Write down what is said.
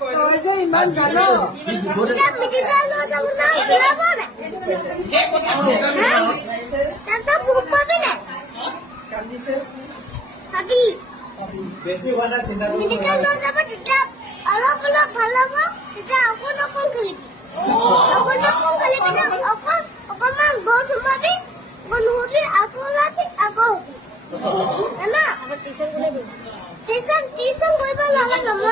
তই যে ইমান জানো বেছি হোৱা নাই চিন্তা অলপ অলপ ভাল হ'ব তেতিয়া অকণ অকণ খেলিবি অকণমান গল সোমাবি নুশুবি আকৌ ওলাবি আকৌ হবি জানা টিউচন কৰিব নালাগে।